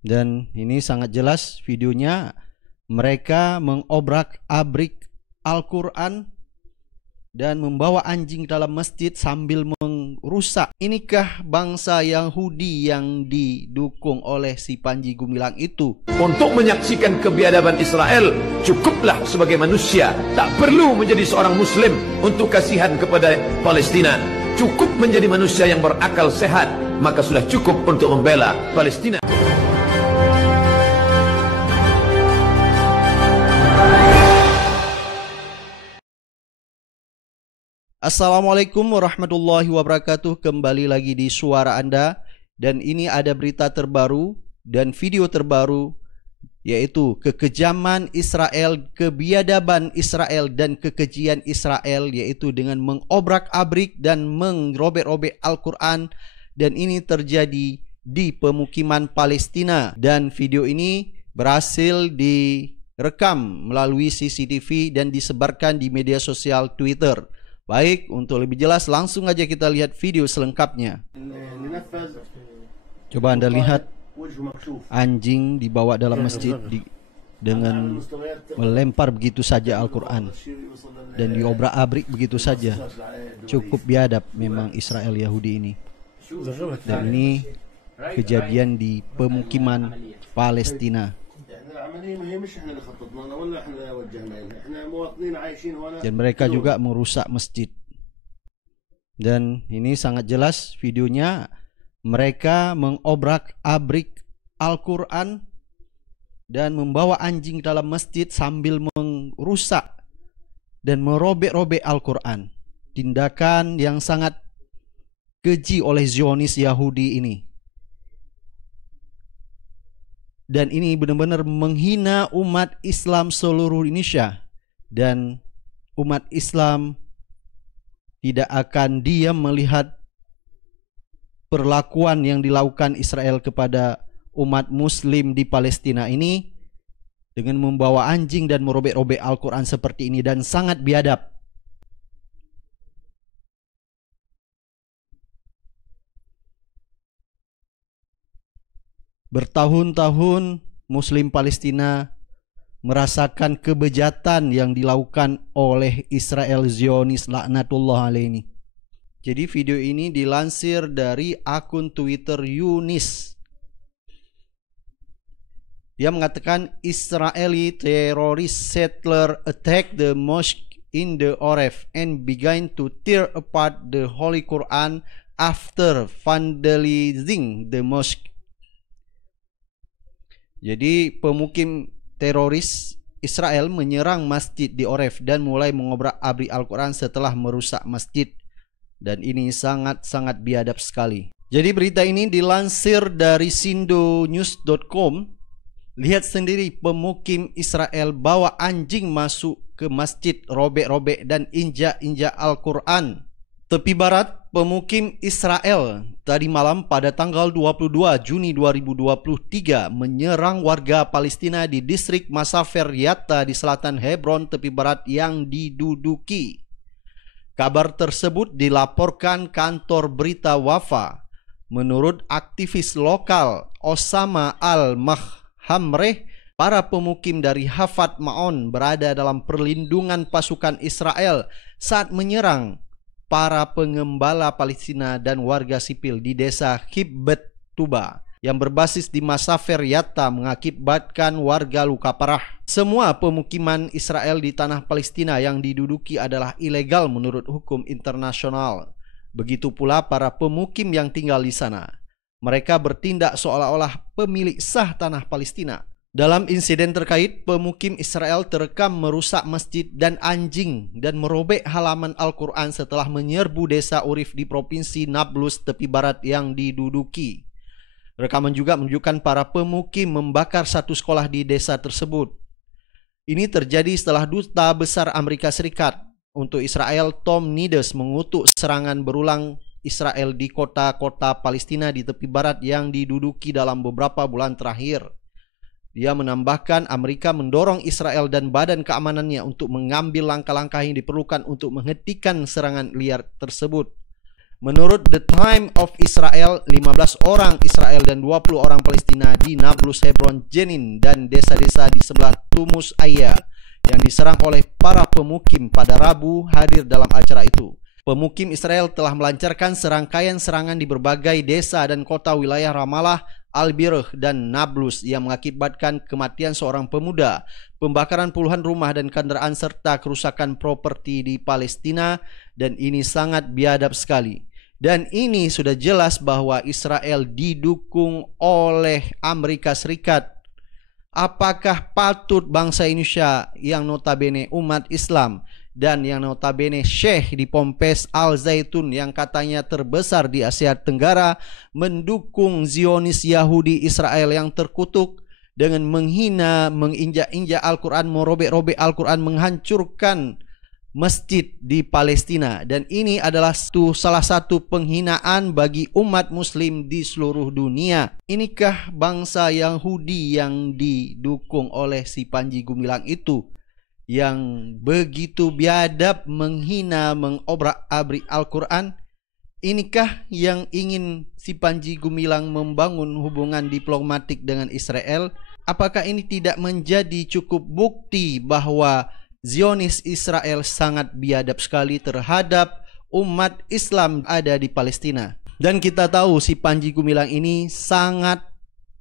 Dan ini sangat jelas videonya, mereka mengobrak-abrik Al-Quran dan membawa anjing dalam masjid sambil merusak. Inikah bangsa Yahudi yang didukung oleh si Panji Gumilang itu? Untuk menyaksikan kebiadaban Israel, cukuplah sebagai manusia, tak perlu menjadi seorang muslim untuk kasihan kepada Palestina. Cukup menjadi manusia yang berakal sehat, maka sudah cukup untuk membela Palestina. Assalamualaikum warahmatullahi wabarakatuh. Kembali lagi di suara Anda. Dan ini ada berita terbaru dan video terbaru, yaitu kekejaman Israel, kebiadaban Israel dan kekejian Israel, yaitu dengan mengobrak-abrik dan merobek-robek Al-Quran. Dan ini terjadi di pemukiman Palestina. Dan video ini berhasil direkam melalui CCTV dan disebarkan di media sosial Twitter. Baik, untuk lebih jelas langsung aja kita lihat video selengkapnya. Coba Anda lihat anjing dibawa dalam masjid dengan melempar begitu saja Al-Quran dan diobrak-abrik begitu saja. Cukup biadab memang Israel Yahudi ini. Dan ini kejadian di pemukiman Palestina. Dan mereka juga merusak masjid. Dan ini sangat jelas videonya, mereka mengobrak-abrik Al-Quran dan membawa anjing dalam masjid sambil merusak dan merobek-robek Al-Quran. Tindakan yang sangat keji oleh Zionis Yahudi ini. Dan ini benar-benar menghina umat Islam seluruh Indonesia. Dan umat Islam tidak akan diam melihat perlakuan yang dilakukan Israel kepada umat Muslim di Palestina ini dengan membawa anjing dan merobek-robek Al-Quran seperti ini, dan sangat biadab. Bertahun-tahun Muslim Palestina merasakan kebejatan yang dilakukan oleh Israel Zionis laknatullah alaihi. Jadi video ini dilansir dari akun Twitter Yunis. Dia mengatakan Israeli terrorist settler attack the mosque in the Oref and began to tear apart the Holy Quran after vandalizing the mosque. Jadi pemukim teroris Israel menyerang masjid di Oref dan mulai mengobrak-abrik Al-Quran setelah merusak masjid. Dan ini sangat-sangat biadab sekali. Jadi berita ini dilansir dari sindonews.com. Lihat sendiri, pemukim Israel bawa anjing masuk ke masjid, robek-robek dan injak-injak Al-Quran. Tepi barat, pemukim Israel tadi malam pada tanggal 22 Juni 2023 menyerang warga Palestina di distrik Masafer Yatta di selatan Hebron tepi barat yang diduduki. Kabar tersebut dilaporkan kantor berita Wafa. Menurut aktivis lokal Osama Al-Mahhamreh, para pemukim dari Hafat Ma'on berada dalam perlindungan pasukan Israel saat menyerang para pengembala Palestina dan warga sipil di desa Khibbet Tuba yang berbasis di Masafer Yatta, mengakibatkan warga luka parah. Semua pemukiman Israel di tanah Palestina yang diduduki adalah ilegal menurut hukum internasional. Begitu pula para pemukim yang tinggal di sana. Mereka bertindak seolah-olah pemilik sah tanah Palestina. Dalam insiden terkait, pemukim Israel terekam merusak masjid dan anjing dan merobek halaman Al-Quran setelah menyerbu desa Urif di provinsi Nablus tepi barat yang diduduki. Rekaman juga menunjukkan para pemukim membakar satu sekolah di desa tersebut. Ini terjadi setelah Duta Besar Amerika Serikat untuk Israel Tom Nides mengutuk serangan berulang Israel di kota-kota Palestina di tepi barat yang diduduki dalam beberapa bulan terakhir. Dia menambahkan Amerika mendorong Israel dan badan keamanannya untuk mengambil langkah-langkah yang diperlukan untuk menghentikan serangan liar tersebut. Menurut The Time of Israel, 15 orang Israel dan 20 orang Palestina di Nablus, Hebron, Jenin, dan desa-desa di sebelah Tumus Aya yang diserang oleh para pemukim pada Rabu hadir dalam acara itu. Pemukim Israel telah melancarkan serangkaian serangan di berbagai desa dan kota wilayah Ramallah, Al-Birh, dan Nablus yang mengakibatkan kematian seorang pemuda, pembakaran puluhan rumah dan kendaraan, serta kerusakan properti di Palestina, dan ini sangat biadab sekali. Dan ini sudah jelas bahwa Israel didukung oleh Amerika Serikat. Apakah patut bangsa Indonesia yang notabene umat Islam dan yang notabene Syekh di Pompes Al Zaitun yang katanya terbesar di Asia Tenggara mendukung Zionis Yahudi Israel yang terkutuk dengan menghina, menginjak-injak Al-Quran, merobek-robek Al-Quran, menghancurkan masjid di Palestina, dan ini adalah salah satu penghinaan bagi umat muslim di seluruh dunia. Inikah bangsa Yahudi yang didukung oleh si Panji Gumilang itu, yang begitu biadab menghina, mengobrak-abrik Al-Quran? Inikah yang ingin si Panji Gumilang membangun hubungan diplomatik dengan Israel? Apakah ini tidak menjadi cukup bukti bahwa Zionis Israel sangat biadab sekali terhadap umat Islam ada di Palestina? Dan kita tahu si Panji Gumilang ini sangat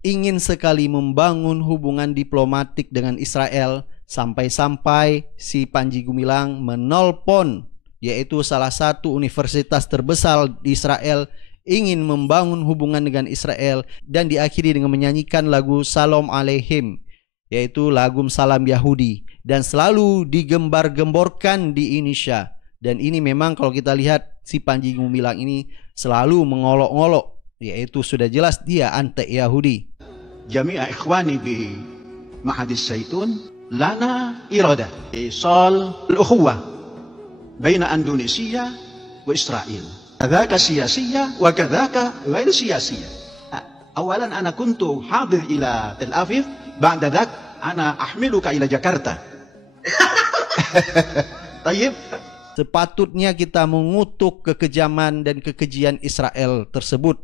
ingin sekali membangun hubungan diplomatik dengan Israel, sampai-sampai si Panji Gumilang menelpon, yaitu salah satu universitas terbesar di Israel, ingin membangun hubungan dengan Israel, dan diakhiri dengan menyanyikan lagu Salam Aleihim, yaitu lagu salam Yahudi, dan selalu digembar-gemborkan di Indonesia. Dan ini memang kalau kita lihat si Panji Gumilang ini selalu mengolok-olok, yaitu sudah jelas dia anti Yahudi. Jami'a ikhwani bi Ma'hadis Zaitun lana irada isal al-ukhuwah baina Indonesia wa Israel, kadhaka siyasiyya wa kadhaka ghair siyasiyya. Awalan ana kuntu hadir ila Tel Aviv, ba'da dhak ana ahmiluka ila Jakarta. Sepatutnya kita mengutuk kekejaman dan kekejian Israel tersebut.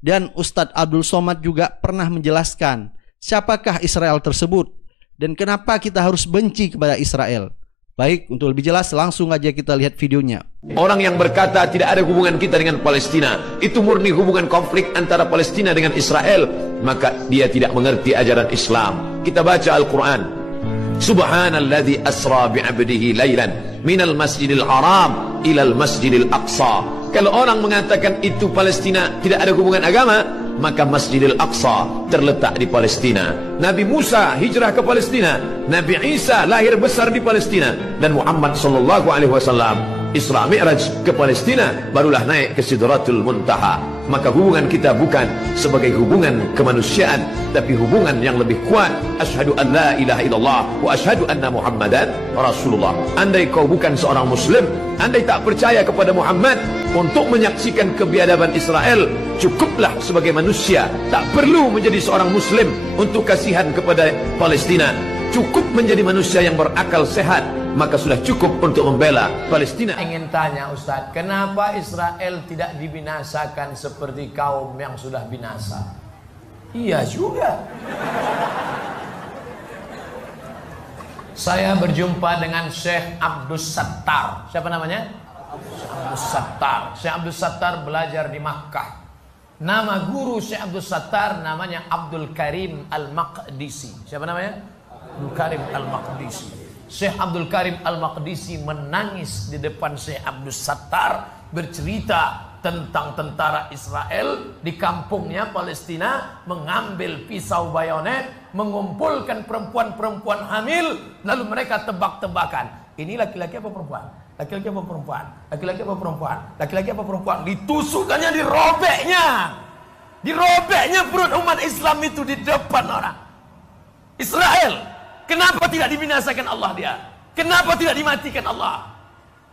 Dan Ustadz Abdul Somad juga pernah menjelaskan siapakah Israel tersebut dan kenapa kita harus benci kepada Israel. Baik, untuk lebih jelas langsung aja kita lihat videonya. Orang yang berkata tidak ada hubungan kita dengan Palestina, itu murni hubungan konflik antara Palestina dengan Israel, maka dia tidak mengerti ajaran Islam. Kita baca Al-Quran. Subhanalladzi asra bi'abdihi laylan minal masjidil haram ilal masjidil aqsa. Kalau orang mengatakan itu Palestina tidak ada hubungan agama, maka Masjidil Aqsa terletak di Palestina. Nabi Musa hijrah ke Palestina, Nabi Isa lahir besar di Palestina, dan Muhammad sallallahu alaihi wasallam Isra Mi'raj ke Palestina, barulah naik ke Sidratul Muntaha. Maka hubungan kita bukan sebagai hubungan kemanusiaan, tapi hubungan yang lebih kuat. Asyhadu an la ilaha illallah wa asyhadu anna Muhammadan Rasulullah. Andai kau bukan seorang muslim, andai tak percaya kepada Muhammad, untuk menyaksikan kebiadaban Israel, cukuplah sebagai manusia, tak perlu menjadi seorang muslim untuk kasihan kepada Palestina. Cukup menjadi manusia yang berakal sehat, maka sudah cukup untuk membela Palestina. Ingin tanya Ustaz, kenapa Israel tidak dibinasakan seperti kaum yang sudah binasa? Iya juga. Saya berjumpa dengan Syekh Abdus Sattar. Siapa namanya? Abdus Sattar. Syekh Abdus Sattar belajar di Makkah. Nama guru Syekh Abdus Sattar namanya Abdul Karim Al-Maqdisi. Siapa namanya? Abdul Karim Al-Maqdisi. Syekh Abdul Karim Al-Maqdisi menangis di depan Syekh Abdus Sattar, bercerita tentang tentara Israel di kampungnya Palestina mengambil pisau bayonet, mengumpulkan perempuan-perempuan hamil, lalu mereka tebak-tebakan, ini laki-laki apa perempuan? Laki-laki apa perempuan? Laki-laki apa perempuan? Laki-laki apa perempuan? Ditusukkannya, dirobeknya perut umat Islam itu di depan orang Israel. Kenapa tidak dibinasakan Allah dia? Kenapa tidak dimatikan Allah?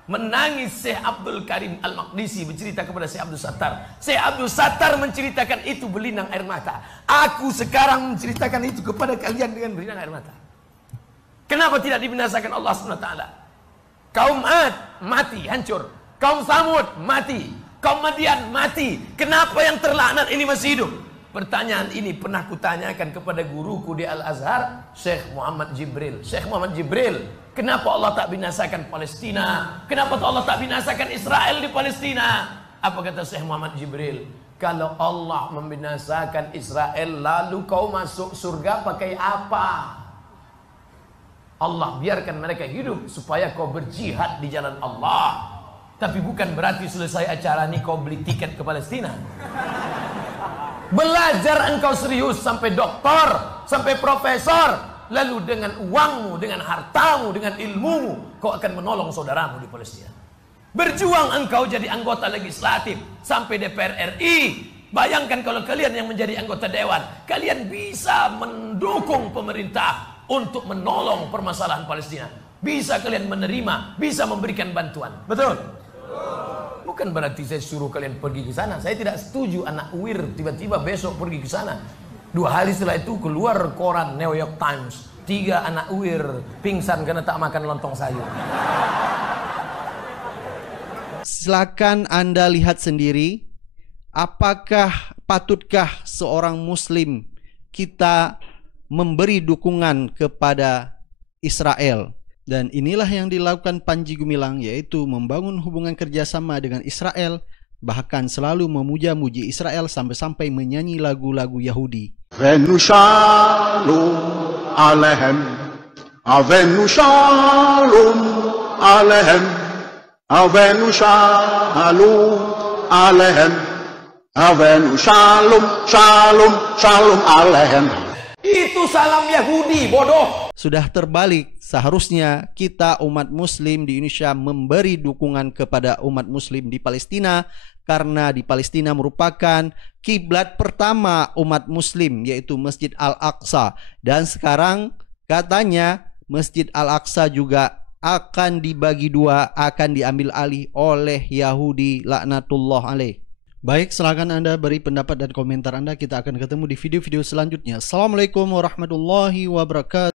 Menangis Syekh Abdul Karim Al-Maqdisi bercerita kepada Syekh Abdul Sattar. Syekh Abdul Sattar menceritakan itu berlinang air mata. Aku sekarang menceritakan itu kepada kalian dengan berlinang air mata. Kenapa tidak dibinasakan Allah SWT? Kaum Ad mati, hancur. Kaum Samud mati. kemudian mati. Kenapa yang terlaknat ini masih hidup? Pertanyaan ini pernah kutanyakan kepada guruku di Al-Azhar, Syekh Muhammad Jibril. Syekh Muhammad Jibril, kenapa Allah tak binasakan Palestina? Kenapa Allah tak binasakan Israel di Palestina? Apa kata Syekh Muhammad Jibril? Kalau Allah membinasakan Israel, lalu kau masuk surga pakai apa? Allah biarkan mereka hidup supaya kau berjihad di jalan Allah. Tapi bukan berarti selesai acara ini kau beli tiket ke Palestina. Belajar engkau serius sampai doktor, sampai profesor, lalu dengan uangmu, dengan hartamu, dengan ilmumu, kau akan menolong saudaramu di Palestina. Berjuang engkau jadi anggota legislatif sampai DPR RI. Bayangkan kalau kalian yang menjadi anggota dewan, kalian bisa mendukung pemerintah untuk menolong permasalahan Palestina. Bisa kalian menerima, bisa memberikan bantuan. Betul? Bukan berarti saya suruh kalian pergi ke sana. Saya tidak setuju anak UIR tiba-tiba besok pergi ke sana. 2 hari setelah itu keluar koran New York Times, 3 anak UIR pingsan karena tak makan lontong sayur. Silakan Anda lihat sendiri, patutkah seorang muslim kita memberi dukungan kepada Israel? Dan inilah yang dilakukan Panji Gumilang, yaitu membangun hubungan kerjasama dengan Israel, bahkan selalu memuja-muji Israel sampai-sampai menyanyi lagu-lagu Yahudi. Avenu shalom alehem, Avenu shalom alehem, Avenu shalom alehem, Avenu shalom, shalom, shalom alehem. Itu salam Yahudi, bodoh. Sudah terbalik, seharusnya kita umat muslim di Indonesia memberi dukungan kepada umat muslim di Palestina, karena di Palestina merupakan kiblat pertama umat muslim, yaitu Masjid Al-Aqsa. Dan sekarang katanya Masjid Al-Aqsa juga akan dibagi 2, akan diambil alih oleh Yahudi laknatullah alaih. Baik, silakan Anda beri pendapat dan komentar Anda. Kita akan ketemu di video-video selanjutnya. Assalamualaikum warahmatullahi wabarakatuh.